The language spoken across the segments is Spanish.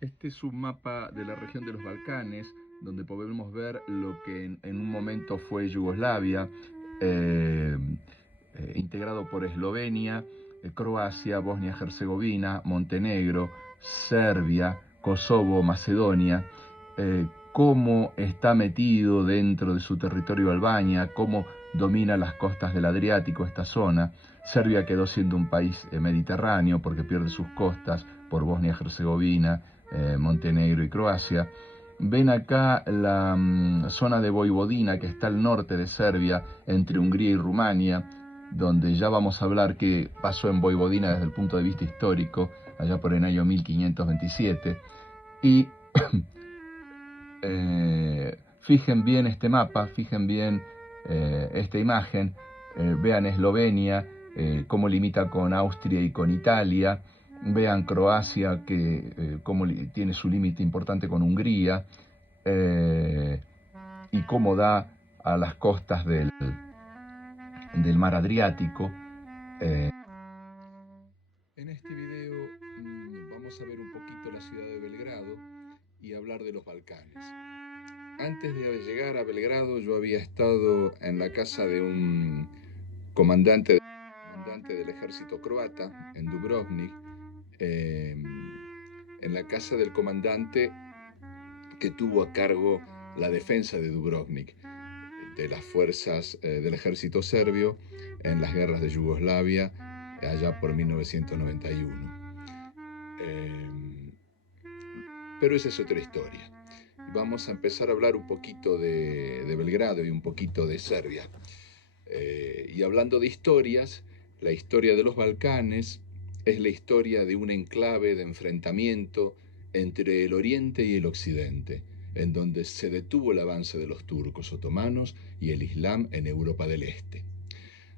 Este es un mapa de la región de los Balcanes, donde podemos ver lo que en un momento fue Yugoslavia, eh, integrado por Eslovenia, Croacia, Bosnia-Herzegovina, Montenegro, Serbia, Kosovo, Macedonia, cómo está metido dentro de su territorio Albania, cómo domina las costas del Adriático, esta zona. Serbia quedó siendo un país mediterráneo porque pierde sus costas por Bosnia-Herzegovina, Montenegro y Croacia. Ven acá la zona de Voivodina, que está al norte de Serbia, entre Hungría y Rumania, donde ya vamos a hablar qué pasó en Voivodina desde el punto de vista histórico, allá por el año 1527. Y fijen bien este mapa, fijen bien esta imagen, vean Eslovenia, cómo limita con Austria y con Italia, vean Croacia, que cómo tiene su límite importante con Hungría, eh, y cómo da a las costas del mar Adriático. Eh. En este video vamos a ver un poquito la ciudad de Belgrado y hablar de los Balcanes. Antes de llegar a Belgrado yo había estado en la casa de un comandante del ejército croata en Dubrovnik, en la casa del comandante que tuvo a cargo la defensa de Dubrovnik, de las fuerzas del ejército serbio en las guerras de Yugoslavia allá por 1991. Pero esa es otra historia. Vamos a empezar a hablar un poquito de Belgrado y un poquito de Serbia. Y hablando de historias, la historia de los Balcanes es la historia de un enclave de enfrentamiento entre el Oriente y el Occidente, en donde se detuvo el avance de los turcos otomanos y el Islam en Europa del Este.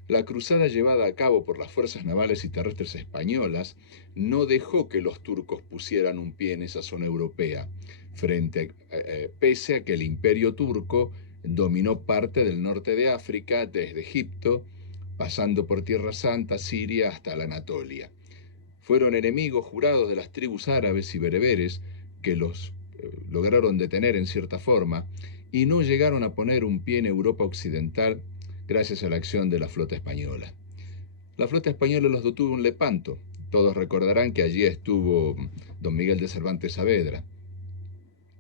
La cruzada llevada a cabo por las fuerzas navales y terrestres españolas no dejó que los turcos pusieran un pie en esa zona europea, pese a que el imperio turco dominó parte del norte de África, desde Egipto, pasando por Tierra Santa, Siria, hasta la Anatolia. Fueron enemigos jurados de las tribus árabes y bereberes que los lograron detener en cierta forma y no llegaron a poner un pie en Europa occidental gracias a la acción de la flota española. La flota española los detuvo en Lepanto. Todos recordarán que allí estuvo don Miguel de Cervantes Saavedra.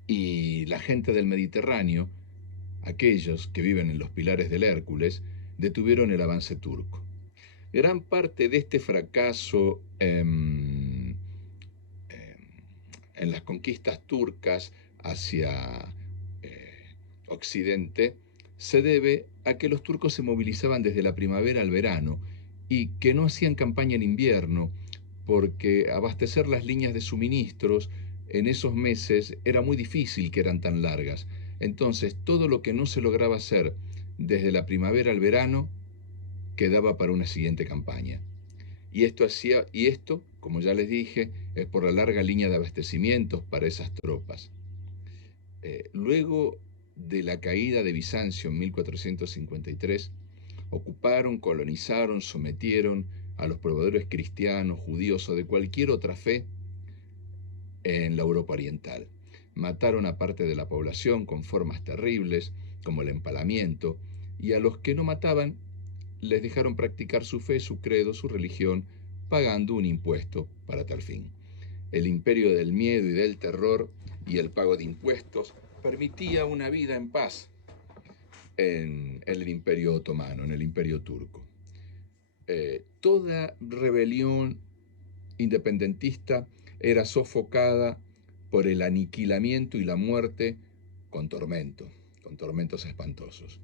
Y la gente del Mediterráneo, aquellos que viven en los pilares del Hércules, detuvieron el avance turco. Gran parte de este fracaso en las conquistas turcas hacia Occidente se debe a que los turcos se movilizaban desde la primavera al verano y que no hacían campaña en invierno porque abastecer las líneas de suministros en esos meses era muy difícil, que eran tan largas. Entonces todo lo que no se lograba hacer desde la primavera al verano quedaba para una siguiente campaña. Y esto, como ya les dije, es por la larga línea de abastecimientos para esas tropas. Luego de la caída de Bizancio en 1453, ocuparon, colonizaron, sometieron a los pobladores cristianos, judíos o de cualquier otra fe en la Europa oriental. Mataron a parte de la población con formas terribles, como el empalamiento, y a los que no mataban les dejaron practicar su fe, su credo, su religión, pagando un impuesto para tal fin. El imperio del miedo y del terror y el pago de impuestos permitía una vida en paz en el imperio otomano, en el imperio turco. Toda rebelión independentista era sofocada por el aniquilamiento y la muerte con tormentos espantosos.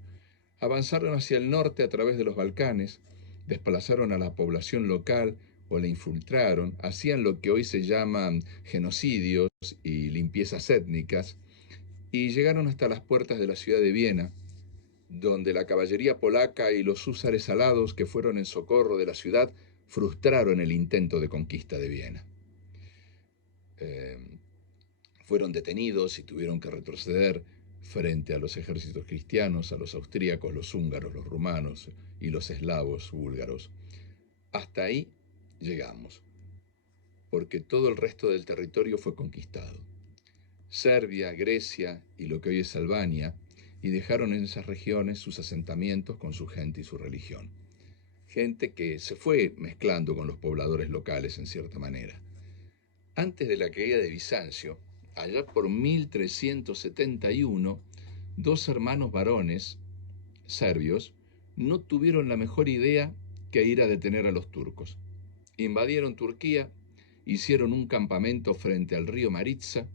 Avanzaron hacia el norte a través de los Balcanes, desplazaron a la población local o la infiltraron, hacían lo que hoy se llaman genocidios y limpiezas étnicas, y llegaron hasta las puertas de la ciudad de Viena, donde la caballería polaca y los húsares alados que fueron en socorro de la ciudad frustraron el intento de conquista de Viena. Fueron detenidos y tuvieron que retroceder frente a los ejércitos cristianos, a los austríacos, los húngaros, los rumanos y los eslavos búlgaros. Hasta ahí llegamos. porque todo el resto del territorio fue conquistado. Serbia, Grecia y lo que hoy es Albania, y dejaron en esas regiones sus asentamientos con su gente y su religión. Gente que se fue mezclando con los pobladores locales en cierta manera. Antes de la caída de Bizancio, allá por 1371, dos hermanos varones serbios no tuvieron la mejor idea que ir a detener a los turcos. Invadieron Turquía, hicieron un campamento frente al río Maritsa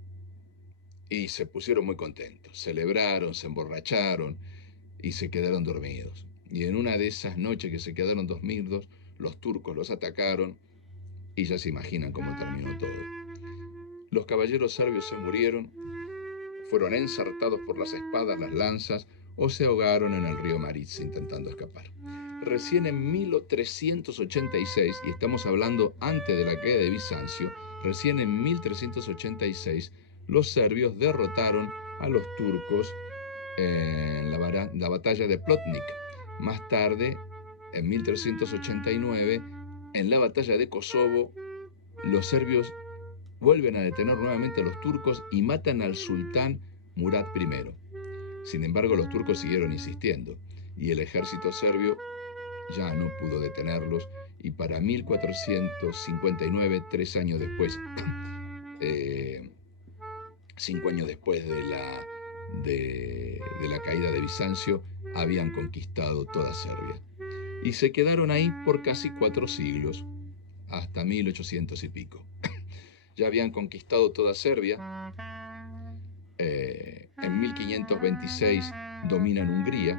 y se pusieron muy contentos. Celebraron, se emborracharon y se quedaron dormidos. Y en una de esas noches que se quedaron dormidos, los turcos los atacaron y ya se imaginan cómo terminó todo. Los caballeros serbios se murieron, fueron ensartados por las espadas, las lanzas o se ahogaron en el río Maritsa intentando escapar. Recién en 1386, y estamos hablando antes de la caída de Bizancio, recién en 1386 los serbios derrotaron a los turcos en la batalla de Plotnik. Más tarde, en 1389, en la batalla de Kosovo, los serbios vuelven a detener nuevamente a los turcos y matan al sultán Murad I. Sin embargo, los turcos siguieron insistiendo y el ejército serbio ya no pudo detenerlos y para 1459, 5 años después de la caída de Bizancio, habían conquistado toda Serbia. Y se quedaron ahí por casi 4 siglos, hasta 1800 y pico. Ya habían conquistado toda Serbia. En 1526 dominan Hungría.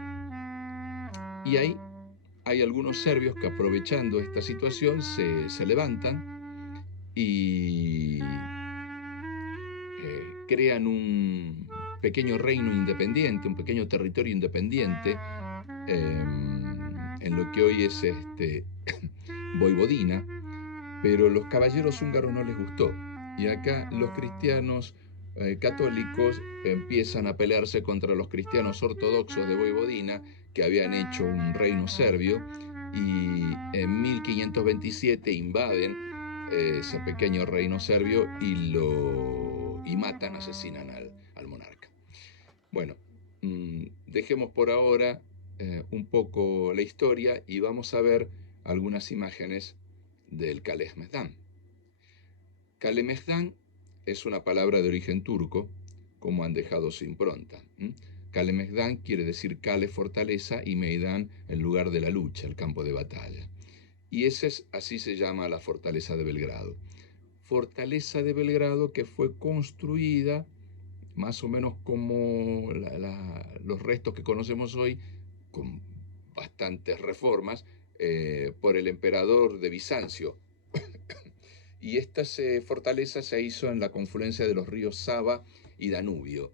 Y ahí hay algunos serbios que, aprovechando esta situación, se levantan y crean un pequeño reino independiente, un pequeño territorio independiente en lo que hoy es Voivodina, pero los caballeros húngaros no les gustó. Y acá los cristianos católicos empiezan a pelearse contra los cristianos ortodoxos de Voivodina, que habían hecho un reino serbio, y en 1527 invaden ese pequeño reino serbio y matan, asesinan al monarca. Bueno, dejemos por ahora un poco la historia y vamos a ver algunas imágenes del Kalemegdan. Kalemegdan es una palabra de origen turco, como han dejado su impronta. Kalemegdan quiere decir Kale, fortaleza, y Meidan, el lugar de la lucha, el campo de batalla. Y así se llama la fortaleza de Belgrado. Fortaleza de Belgrado que fue construida más o menos como los restos que conocemos hoy, con bastantes reformas, por el emperador de Bizancio. Y esta fortaleza se hizo en la confluencia de los ríos Sava y Danubio.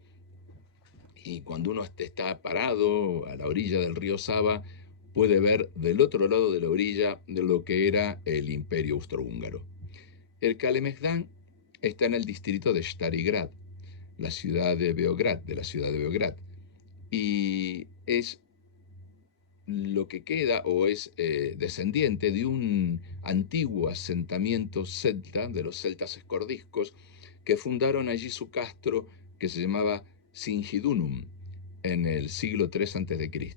Y cuando uno está parado a la orilla del río Sava, puede ver del otro lado de la orilla de lo que era el Imperio Austrohúngaro. El Kalemegdan está en el distrito de Stari Grad, de la ciudad de Beograd, y es lo que queda o es descendiente de un antiguo asentamiento celta, de los celtas escordiscos, que fundaron allí su castro que se llamaba Singidunum en el siglo III a.C.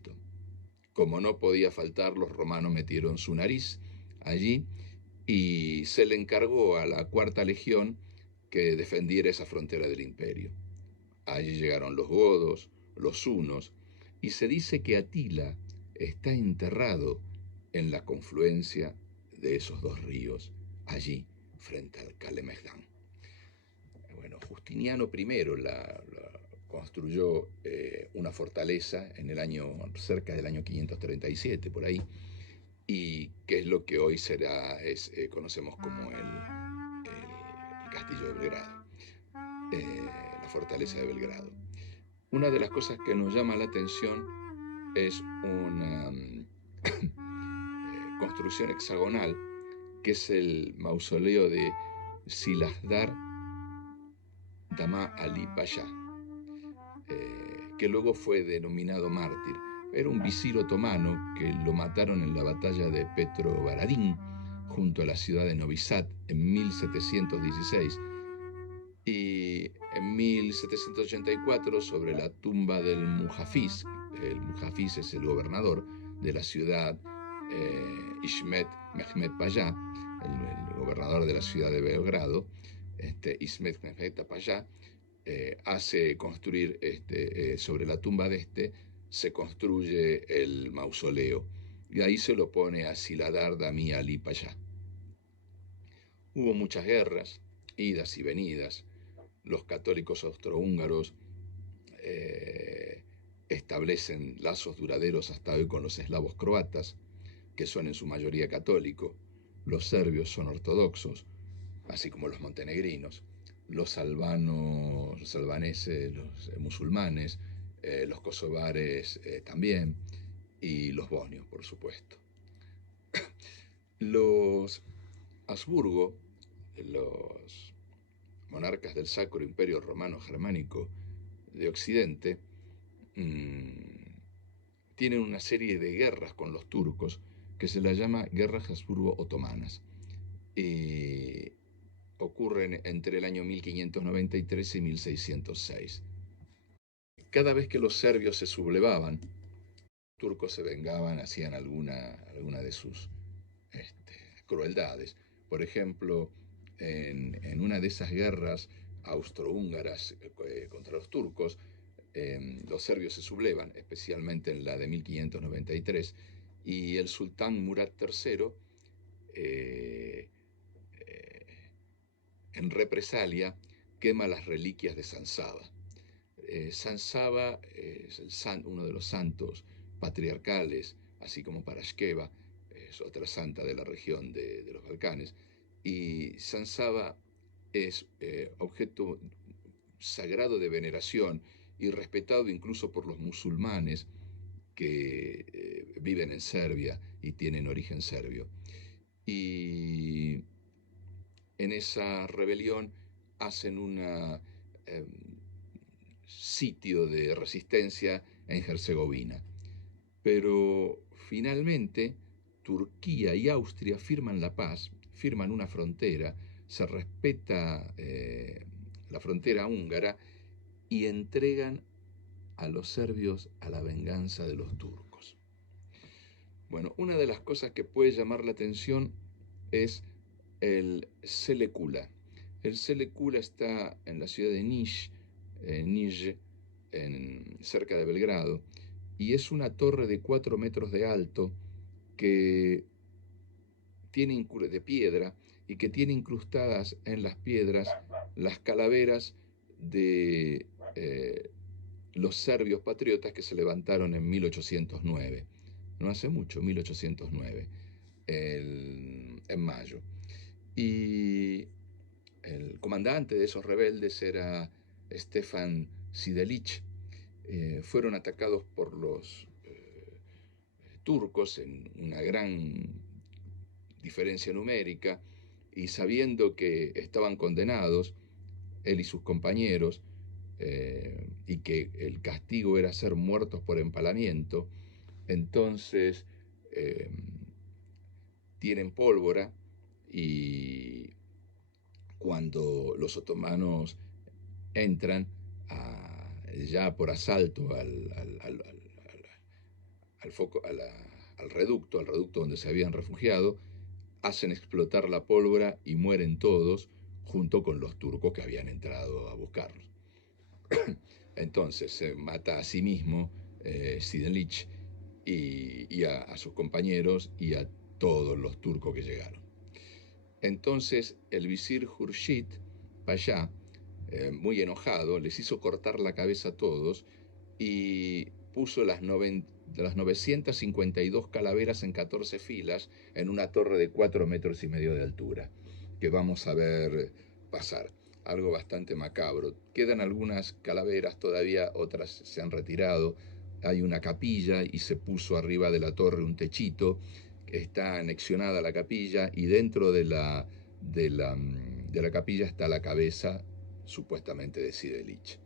Como no podía faltar, los romanos metieron su nariz allí y se le encargó a la Cuarta Legión que defendiera esa frontera del imperio. Allí llegaron los godos, los hunos, y se dice que Atila está enterrado en la confluencia de esos dos ríos, allí frente al Kalemegdan. Bueno, Justiniano I construyó una fortaleza en el cerca del año 537, por ahí, y que es lo que hoy conocemos como el Castillo de Belgrado, la fortaleza de Belgrado. Una de las cosas que nos llama la atención es una construcción hexagonal, que es el mausoleo de Silahdar Dama Ali Pasha, que luego fue denominado mártir. Era un visir otomano que lo mataron en la batalla de Petrovaradin, junto a la ciudad de Novi Sad en 1716, y en 1784 sobre la tumba del Mujafiz. El Mujafiz es el gobernador de la ciudad, Ismet Mehmet Pasha, el gobernador de la ciudad de Belgrado, Ismet Mehmet Pasha, hace construir sobre la tumba de se construye el mausoleo, y ahí se lo pone a Siladar Dami Ali Pasha. Hubo muchas guerras, idas y venidas. Los católicos austrohúngaros establecen lazos duraderos hasta hoy con los eslavos croatas, que son en su mayoría católicos. Los serbios son ortodoxos, así como los montenegrinos. Los albaneses, los musulmanes, los kosovares también, y los bosnios, por supuesto. Los Habsburgo, los monarcas del Sacro Imperio Romano Germánico de Occidente, tienen una serie de guerras con los turcos que se las llama guerras Habsburgo-otomanas. Ocurren entre el año 1593 y 1606. Cada vez que los serbios se sublevaban, los turcos se vengaban, hacían alguna de sus crueldades. Por ejemplo, en una de esas guerras austrohúngaras contra los turcos, los serbios se sublevan, especialmente en la de 1593, y el sultán Murat III, en represalia, quema las reliquias de San Saba. San Saba es uno de los santos patriarcales, así como Parashkeva, es otra santa de la región de los Balcanes, y San Saba es objeto sagrado de veneración y respetado incluso por los musulmanes que viven en Serbia y tienen origen serbio. Y en esa rebelión hacen un sitio de resistencia en Herzegovina. Pero finalmente Turquía y Austria firman la paz, firman una frontera, se respeta la frontera húngara y entregan a los serbios a la venganza de los turcos. Bueno, una de las cosas que puede llamar la atención es el Selekula. El Selekula está en la ciudad de Niš, cerca de Belgrado, y es una torre de 4 metros de alto que tiene de piedra y que tiene incrustadas en las piedras las calaveras de los serbios patriotas que se levantaron en 1809, no hace mucho, 1809, en mayo. Y el comandante de esos rebeldes era Stefan Sidelic. Fueron atacados por los turcos en una gran diferencia numérica, y sabiendo que estaban condenados, él y sus compañeros, y que el castigo era ser muertos por empalamiento, entonces tienen pólvora, y cuando los otomanos entran ya por asalto al reducto donde se habían refugiado, hacen explotar la pólvora y mueren todos junto con los turcos que habían entrado a buscarlos. Entonces se mata a sí mismo Sidelic y a sus compañeros y a todos los turcos que llegaron. Entonces el visir Hurshid Pasha, muy enojado, les hizo cortar la cabeza a todos y puso las 952 calaveras en 14 filas en una torre de 4 metros y medio de altura, que vamos a ver pasar. Algo bastante macabro. Quedan algunas calaveras todavía, otras se han retirado. Hay una capilla y se puso arriba de la torre un techito. Está anexionada la capilla y dentro de la capilla está la cabeza supuestamente de Sidelic.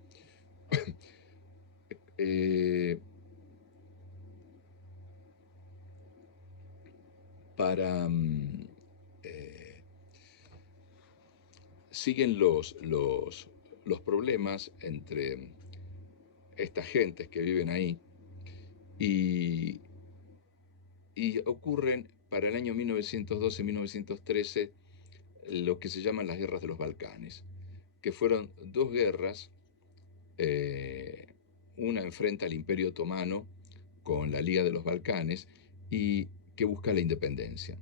Para siguen los problemas entre estas gentes que viven ahí y, y ocurren para el año 1912-1913 lo que se llaman las guerras de los Balcanes, que fueron dos guerras, eh, una enfrenta al Imperio Otomano con la Liga de los Balcanes y que busca la independencia.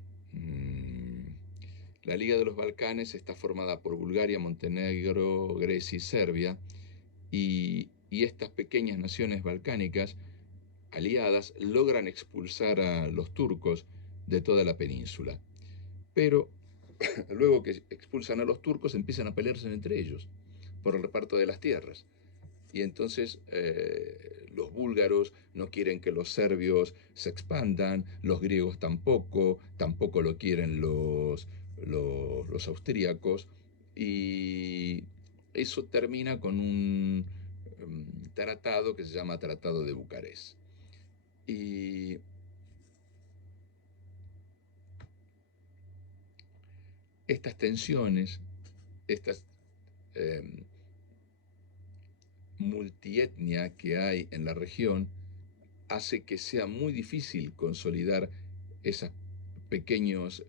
La Liga de los Balcanes está formada por Bulgaria, Montenegro, Grecia y Serbia, y estas pequeñas naciones balcánicas aliadas logran expulsar a los turcos de toda la península. Pero luego que expulsan a los turcos empiezan a pelearse entre ellos por el reparto de las tierras. Y entonces los búlgaros no quieren que los serbios se expandan, los griegos tampoco, tampoco lo quieren los austríacos, y eso termina con un tratado que se llama Tratado de Bucarest. Y estas tensiones, estas eh, multietnia que hay en la región, hace que sea muy difícil consolidar esos pequeños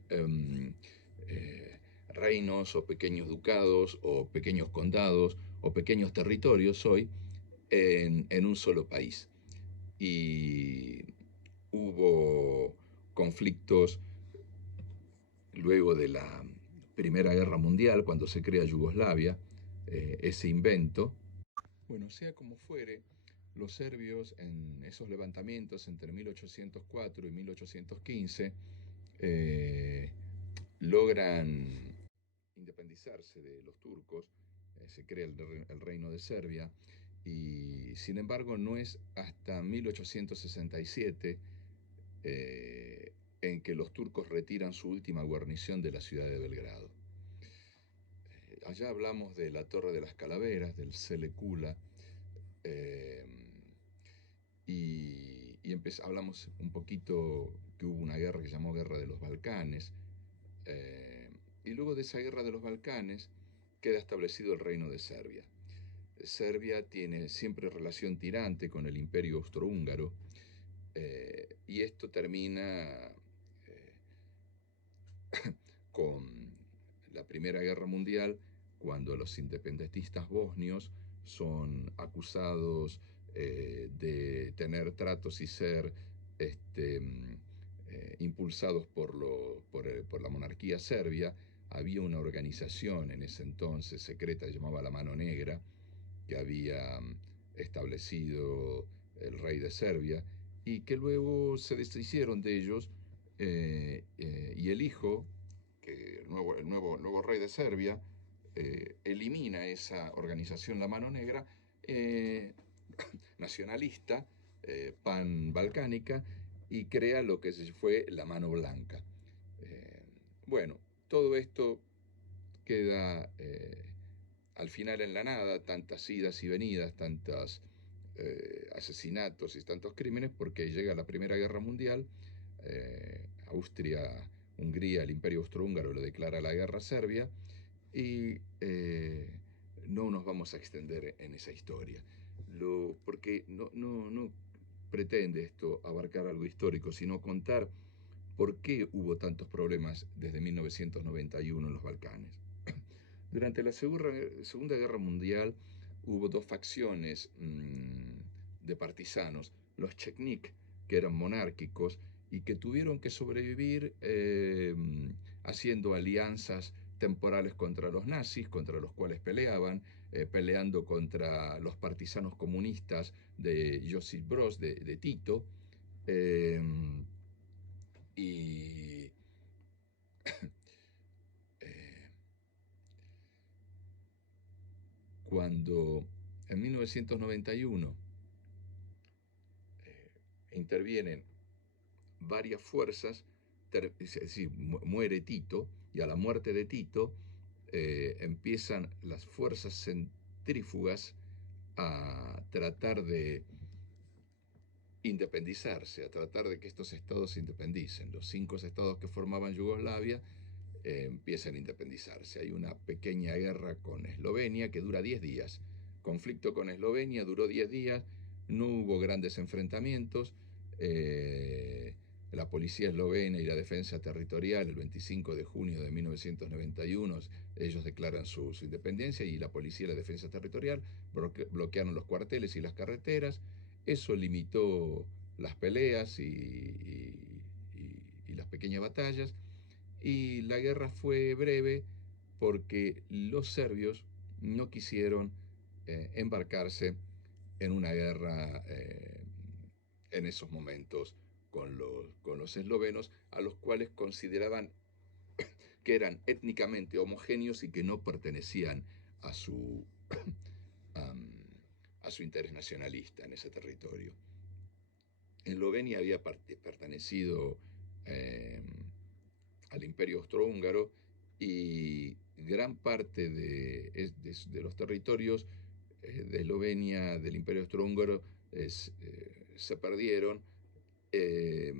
reinos o pequeños ducados o pequeños condados o pequeños territorios hoy en un solo país. Y hubo conflictos luego de la Primera Guerra Mundial, cuando se crea Yugoslavia, ese invento. Bueno, sea como fuere, los serbios en esos levantamientos entre 1804 y 1815 eh, logran independizarse de los turcos, se crea el reino de Serbia, y sin embargo no es hasta 1867 en que los turcos retiran su última guarnición de la ciudad de Belgrado. Allá hablamos de la Torre de las Calaveras, del Selecula, eh, y hablamos un poquito que hubo una guerra que se llamó Guerra de los Balcanes, eh, y luego de esa Guerra de los Balcanes queda establecido el Reino de Serbia. Serbia tiene siempre relación tirante con el Imperio Austrohúngaro, y esto termina con la Primera Guerra Mundial, cuando los independentistas bosnios son acusados de tener tratos y ser impulsados por la monarquía serbia. Había una organización en ese entonces secreta llamada la Mano Negra, que había establecido el rey de Serbia, y que luego se deshicieron de ellos, y el hijo, que el nuevo rey de Serbia, elimina esa organización, la Mano Negra, nacionalista, pan-balcánica, y crea lo que fue la Mano Blanca. Bueno, todo esto queda al final en la nada, tantas idas y venidas, tantos asesinatos y tantos crímenes, porque llega la Primera Guerra Mundial, Austria, Hungría, el Imperio Austrohúngaro le declara la guerra a Serbia, y no nos vamos a extender en esa historia, porque no pretende esto abarcar algo histórico, sino contar por qué hubo tantos problemas desde 1991 en los Balcanes. Durante la Segunda Guerra Mundial hubo dos facciones de partisanos, los Chechnik, que eran monárquicos y que tuvieron que sobrevivir haciendo alianzas temporales contra los nazis, contra los cuales peleaban, peleando contra los partisanos comunistas de Josip Broz, de Tito, eh, y eh, cuando en 1991 intervienen varias fuerzas, es decir, muere Tito, y a la muerte de Tito empiezan las fuerzas centrífugas a tratar de independizarse, a tratar de que estos estados se independicen. Los 5 estados que formaban Yugoslavia empiezan a independizarse. Hay una pequeña guerra con Eslovenia que dura 10 días. Conflicto con Eslovenia duró 10 días, no hubo grandes enfrentamientos. La policía eslovena y la defensa territorial, el 25 de junio de 1991, ellos declaran su independencia, y la policía y la defensa territorial bloquearon los cuarteles y las carreteras. Eso limitó las peleas y las pequeñas batallas, y la guerra fue breve porque los serbios no quisieron embarcarse en una guerra en esos momentos con los eslovenos, a los cuales consideraban que eran étnicamente homogéneos y que no pertenecían a su, a su interés nacionalista en ese territorio. Eslovenia había pertenecido eh, al Imperio Austrohúngaro, y gran parte de los territorios de Eslovenia, del Imperio Austrohúngaro, se perdieron eh,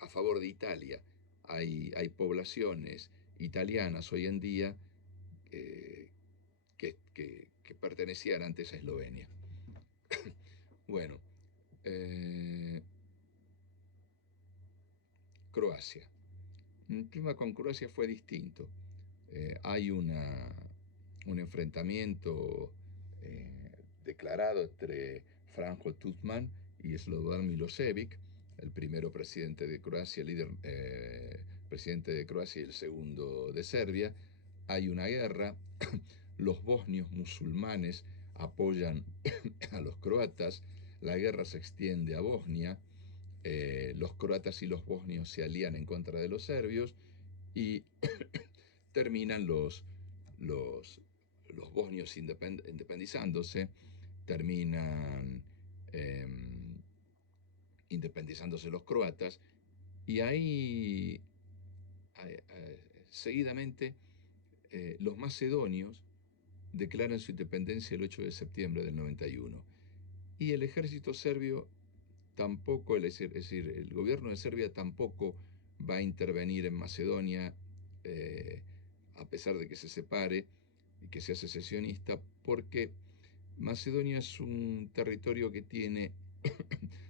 a favor de Italia. Hay poblaciones italianas hoy en día que pertenecían antes a Eslovenia. Bueno, Croacia. El clima con Croacia fue distinto. Hay un enfrentamiento declarado entre Franjo Tuđman y Slobodan Milošević, el primero presidente de Croacia, presidente de Croacia, y el segundo de Serbia. Hay una guerra, los bosnios musulmanes apoyan a los croatas, la guerra se extiende a Bosnia, los croatas y los bosnios se alían en contra de los serbios, y terminan los bosnios independizándose, terminan eh, independizándose los croatas, y ahí seguidamente los macedonios declaran su independencia el 8 de septiembre del 91, y el ejército serbio tampoco, es decir, el gobierno de Serbia tampoco va a intervenir en Macedonia, a pesar de que se separe y que sea secesionista, porque Macedonia es un territorio que tiene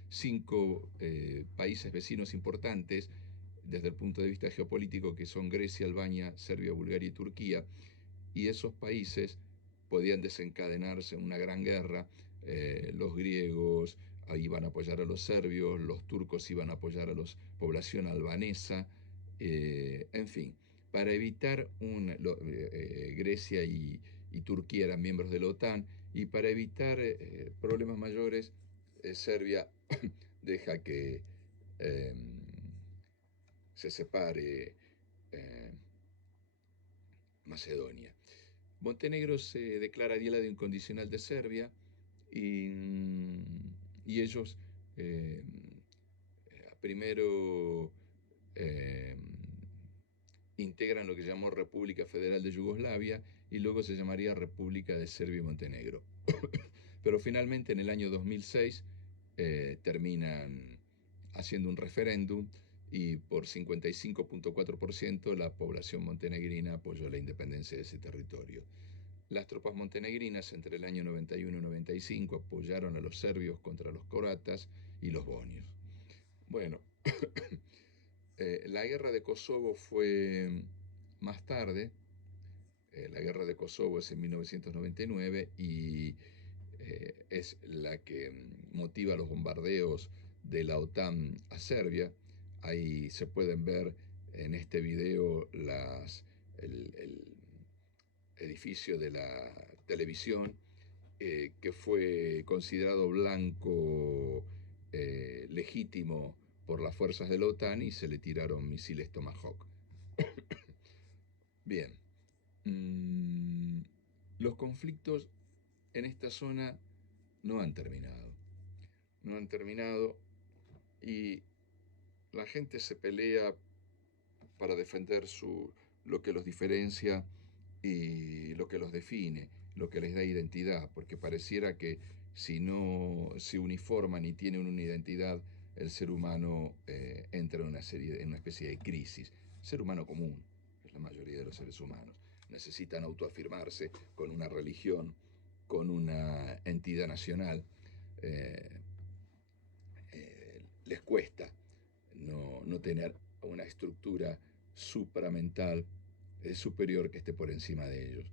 5 países vecinos importantes desde el punto de vista geopolítico, que son Grecia, Albania, Serbia, Bulgaria y Turquía, y esos países podían desencadenarse en una gran guerra. Los griegos iban a apoyar a los serbios, los turcos iban a apoyar a la población albanesa, en fin, para evitar Grecia y Turquía eran miembros de la OTAN, y para evitar problemas mayores, Serbia deja que eh, se separe eh, Macedonia. Montenegro se declara aliado incondicional de Serbia, y, y ellos eh, primero eh, integran lo que llamó República Federal de Yugoslavia, y luego se llamaría República de Serbia y Montenegro. Pero finalmente en el año 2006 terminan haciendo un referéndum, y por 55.4% la población montenegrina apoyó la independencia de ese territorio. Las tropas montenegrinas entre el año 91 y 95 apoyaron a los serbios contra los croatas y los bosnios. Bueno, la guerra de Kosovo fue más tarde. La guerra de Kosovo es en 1999, y es la que motiva los bombardeos de la OTAN a Serbia. Ahí se pueden ver en este video el edificio de la televisión, que fue considerado blanco legítimo por las fuerzas de la OTAN, y se le tiraron misiles Tomahawk. Bien, los conflictos en esta zona no han terminado. No han terminado, y la gente se pelea para defender lo que los diferencia y lo que los define, lo que les da identidad, porque pareciera que si no se uniforman y tienen una identidad, el ser humano entra en una especie de crisis. Ser humano común, la mayoría de los seres humanos. Necesitan autoafirmarse con una religión, con una entidad nacional. Les cuesta no tener una estructura supramental, superior, que esté por encima de ellos,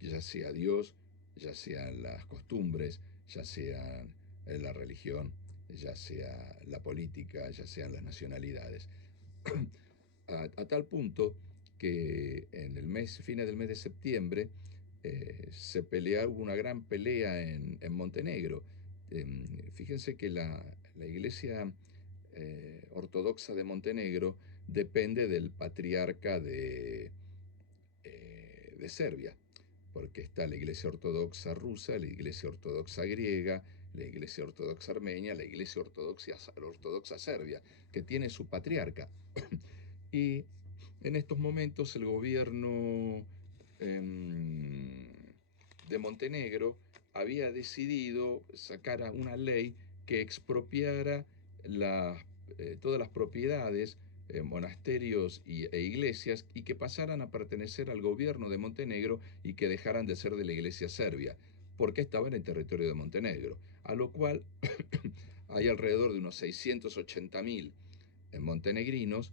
ya sea Dios, ya sean las costumbres, ya sean la religión, ya sea la política, ya sean las nacionalidades. A tal punto que en el fines del mes de septiembre, hubo una gran pelea en Montenegro. Fíjense que la iglesia ortodoxa de Montenegro depende del patriarca de Serbia, porque está la iglesia ortodoxa rusa, la iglesia ortodoxa griega, la iglesia ortodoxa armenia, la iglesia ortodoxa serbia, que tiene su patriarca. Y en estos momentos el gobierno de Montenegro había decidido sacar una ley que expropiara todas las propiedades, monasterios e iglesias, y que pasaran a pertenecer al gobierno de Montenegro y que dejaran de ser de la iglesia serbia, porque estaban en territorio de Montenegro, a lo cual hay alrededor de unos 680.000 montenegrinos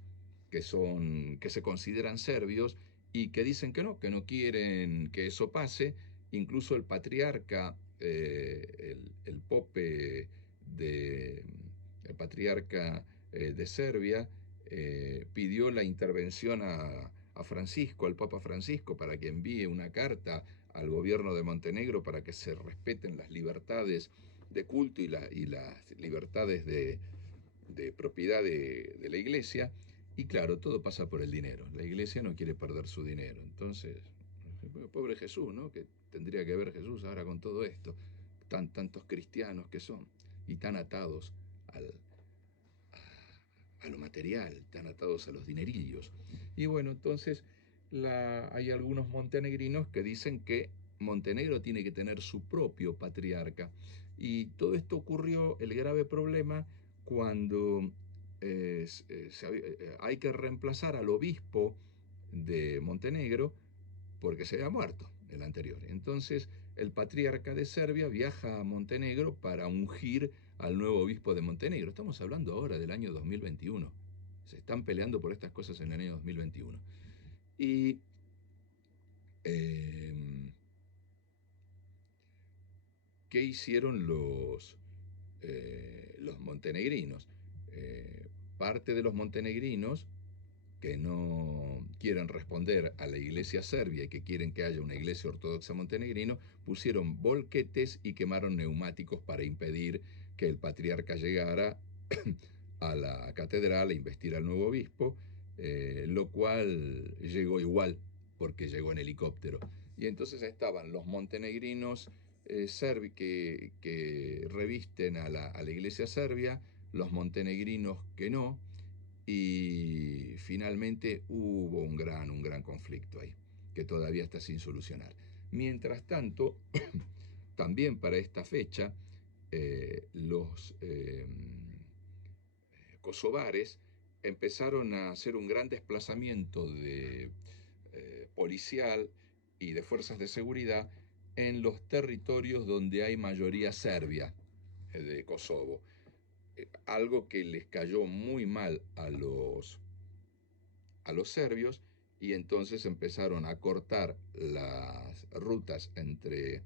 que se consideran serbios y que dicen que no quieren que eso pase. Incluso el patriarca, el pope el patriarca de Serbia, pidió la intervención a Francisco, al Papa Francisco, para que envíe una carta al gobierno de Montenegro para que se respeten las libertades de culto y las libertades de propiedad de la iglesia. Y claro, todo pasa por el dinero. La iglesia no quiere perder su dinero. Entonces, pobre Jesús, ¿no? Que tendría que ver Jesús ahora con todo esto. Tantos cristianos que son y tan atados a lo material, tan atados a los dinerillos. Y bueno, entonces hay algunos montenegrinos que dicen que Montenegro tiene que tener su propio patriarca. Y todo esto ocurrió, el grave problema, cuando hay que reemplazar al obispo de Montenegro porque se había muerto el anterior. Entonces el patriarca de Serbia viaja a Montenegro para ungir al nuevo obispo de Montenegro. Estamos hablando ahora del año 2021. Se están peleando por estas cosas en el año 2021. Y ¿qué hicieron los montenegrinos? Parte de los montenegrinos que no quieren responder a la iglesia serbia y que quieren que haya una iglesia ortodoxa montenegrino, pusieron volquetes y quemaron neumáticos para impedir que el patriarca llegara a la catedral a investir al nuevo obispo, lo cual llegó igual porque llegó en helicóptero. Y entonces estaban los montenegrinos que revisten a la iglesia serbia, los montenegrinos que no, y finalmente hubo un gran conflicto ahí, que todavía está sin solucionar. Mientras tanto, también para esta fecha, los kosovares empezaron a hacer un gran desplazamiento policial y de fuerzas de seguridad en los territorios donde hay mayoría serbia de Kosovo. Algo que les cayó muy mal a los serbios, y entonces empezaron a cortar las rutas entre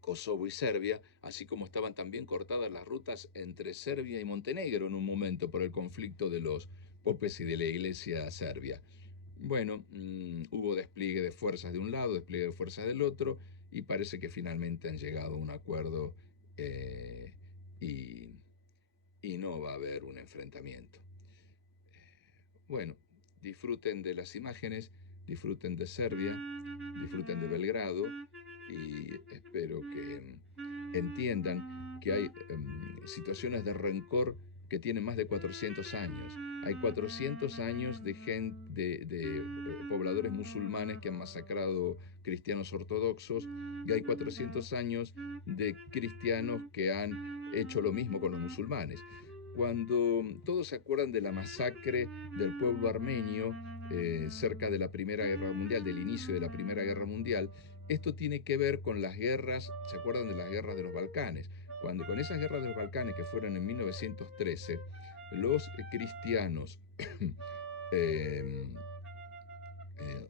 Kosovo y Serbia, así como estaban también cortadas las rutas entre Serbia y Montenegro en un momento por el conflicto de los popes y de la iglesia serbia. Bueno, hubo despliegue de fuerzas de un lado, despliegue de fuerzas del otro, y parece que finalmente han llegado a un acuerdo y no va a haber un enfrentamiento. Bueno, disfruten de las imágenes, disfruten de Serbia, disfruten de Belgrado, y espero que entiendan que hay situaciones de rencor que tienen más de 400 años. Hay 400 años de pobladores musulmanes que han masacrado cristianos ortodoxos, y hay 400 años de cristianos que han hecho lo mismo con los musulmanes. Cuando todos se acuerdan de la masacre del pueblo armenio cerca de la Primera Guerra Mundial, del inicio de la Primera Guerra Mundial, esto tiene que ver con las guerras, ¿se acuerdan de las guerras de los Balcanes? Cuando con esas guerras de los Balcanes que fueron en 1913, los cristianos eh,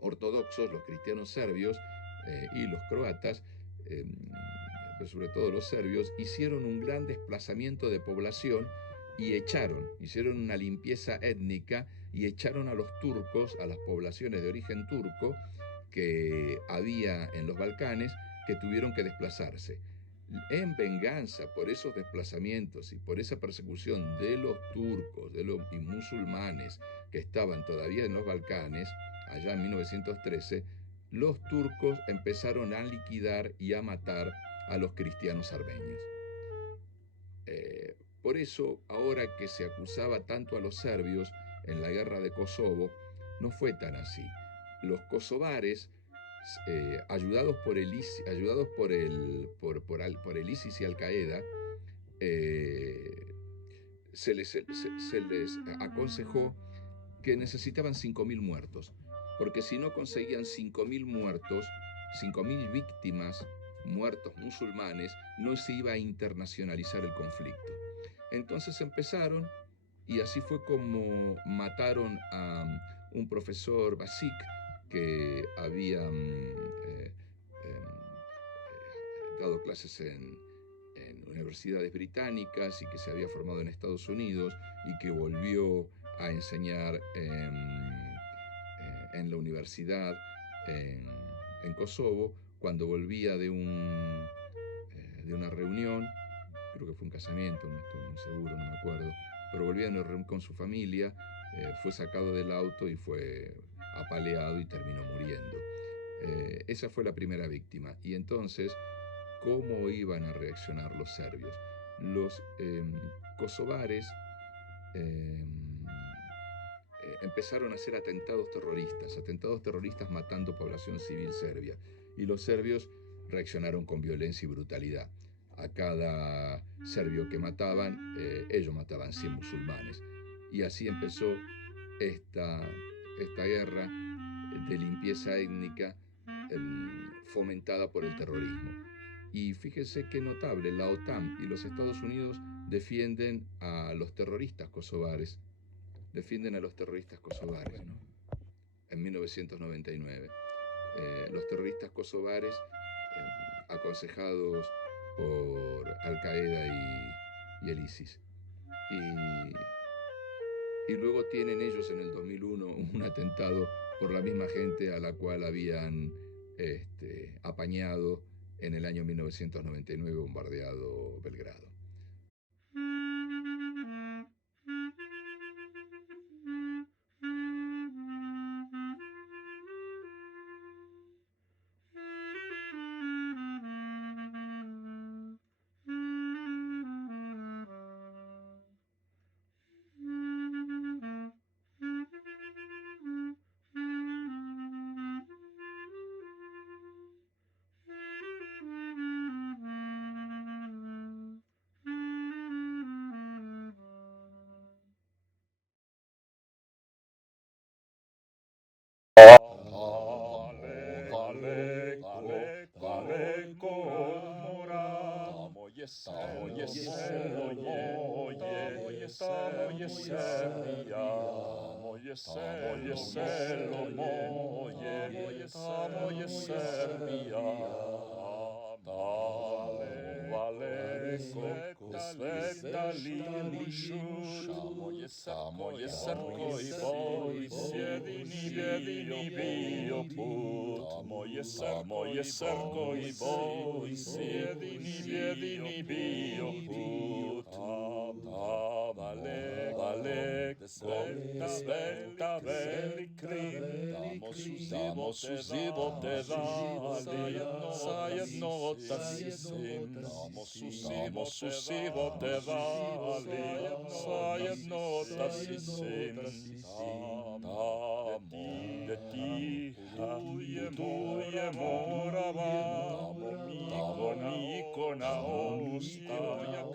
ortodoxos, los cristianos serbios y los croatas, pues sobre todo los serbios, hicieron un gran desplazamiento de población y hicieron una limpieza étnica y echaron a los turcos, a las poblaciones de origen turco que había en los Balcanes, que tuvieron que desplazarse. En venganza por esos desplazamientos y por esa persecución de los turcos y musulmanes que estaban todavía en los Balcanes, allá en 1913, los turcos empezaron a liquidar y a matar a los cristianos armenios. Por eso, ahora que se acusaba tanto a los serbios en la guerra de Kosovo, no fue tan así. Los kosovares, ayudados por el ISIS, por el ISIS y Al Qaeda, se les aconsejó que necesitaban 5.000 muertos, porque si no conseguían 5.000 muertos, 5.000 víctimas, muertos musulmanes, no se iba a internacionalizar el conflicto. Entonces empezaron, y así fue como mataron a un profesor Basik que había dado clases en universidades británicas y que se había formado en Estados Unidos y que volvió a enseñar en la universidad en Kosovo. Cuando volvía de una reunión, creo que fue un casamiento, no estoy muy seguro, no me acuerdo, pero volvía a una reunión con su familia, fue sacado del auto y fue apaleado y terminó muriendo. Esa fue la primera víctima. Y entonces, ¿cómo iban a reaccionar los serbios? Los kosovares empezaron a hacer atentados terroristas matando población civil serbia. Y los serbios reaccionaron con violencia y brutalidad. A cada serbio que mataban, ellos mataban 100 musulmanes. Y así empezó esta guerra de limpieza étnica fomentada por el terrorismo. Y fíjese qué notable, la OTAN y los Estados Unidos defienden a los terroristas kosovares, ¿no? En 1999. Los terroristas kosovares, aconsejados por Al Qaeda y el ISIS. Y luego tienen ellos en el 2001 un atentado por la misma gente a la cual habían apañado en el año 1999, bombardeado Belgrado. Tamo je srko i boj, sjedini bio put. Tamo je srko i boj, sjedini bio put. Tamo daleko, sveta velik Krim, tamo su živote dali, zajedno otac i sin. Tamo su živote dali, zajedno otac i sin. Tamo gdje tiha putuje Morava, tamo mi ikona osta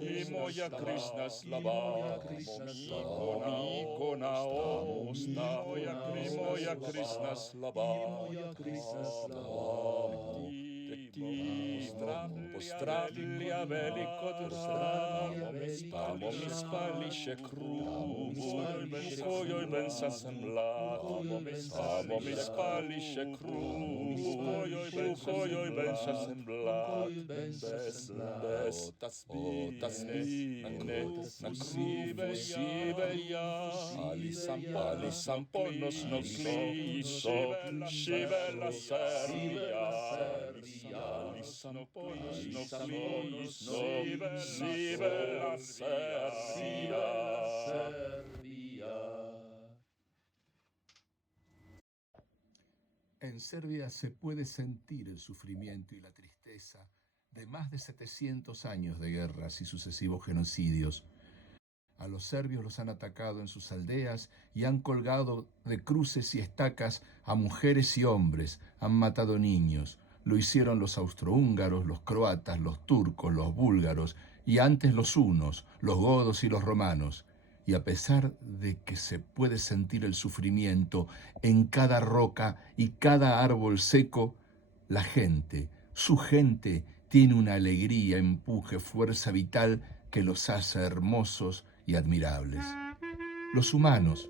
i moja moja Krishna slava, ikona osta, moja Krishna slava, Postravlja veliko drstavo, tamo mi spališe kruh, kojoj ben sasvim mlad, tamo mi spališe kruh, kojoj ben sasvim mlad, bez tasbine, na kruhu siveja, ali sam ponosno kliso, živela Serbija. Ali sam ponosno kliso, živela Serbija. En Serbia se puede sentir el sufrimiento y la tristeza de más de 700 años de guerras y sucesivos genocidios. A los serbios los han atacado en sus aldeas y han colgado de cruces y estacas a mujeres y hombres, han matado niños. Lo hicieron los austrohúngaros, los croatas, los turcos, los búlgaros y antes los hunos, los godos y los romanos. Y a pesar de que se puede sentir el sufrimiento en cada roca y cada árbol seco, la gente, su gente, tiene una alegría, empuje, fuerza vital que los hace hermosos y admirables. Los humanos,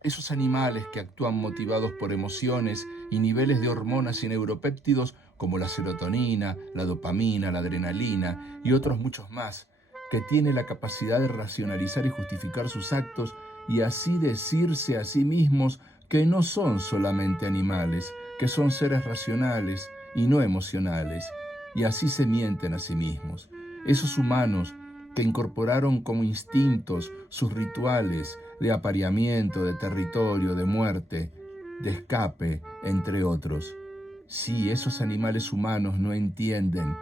esos animales que actúan motivados por emociones y niveles de hormonas y neuropéptidos como la serotonina, la dopamina, la adrenalina y otros muchos más, que tiene la capacidad de racionalizar y justificar sus actos y así decirse a sí mismos que no son solamente animales, que son seres racionales y no emocionales, y así se mienten a sí mismos. Esos humanos que incorporaron como instintos sus rituales de apareamiento, de territorio, de muerte, de escape, entre otros. Si esos animales humanos no entienden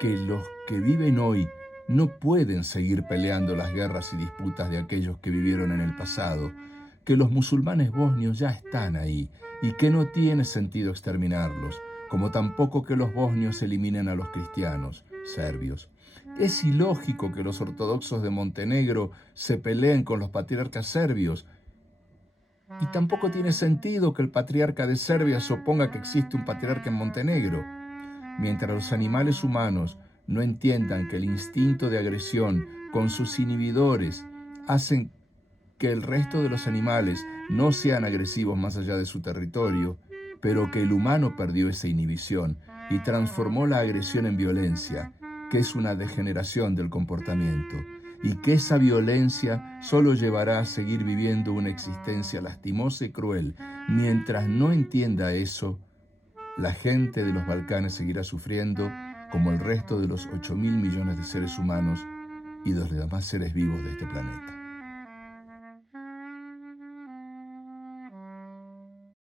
que los que viven hoy no pueden seguir peleando las guerras y disputas de aquellos que vivieron en el pasado, que los musulmanes bosnios ya están ahí y que no tiene sentido exterminarlos, como tampoco que los bosnios eliminen a los cristianos, serbios. Es ilógico que los ortodoxos de Montenegro se peleen con los patriarcas serbios, y tampoco tiene sentido que el patriarca de Serbia se oponga que existe un patriarca en Montenegro. Mientras los animales humanos no entiendan que el instinto de agresión con sus inhibidores hacen que el resto de los animales no sean agresivos más allá de su territorio, pero que el humano perdió esa inhibición y transformó la agresión en violencia, que es una degeneración del comportamiento, y que esa violencia solo llevará a seguir viviendo una existencia lastimosa y cruel. Mientras no entienda eso, la gente de los Balcanes seguirá sufriendo como el resto de los 8.000 millones de seres humanos y de los demás seres vivos de este planeta.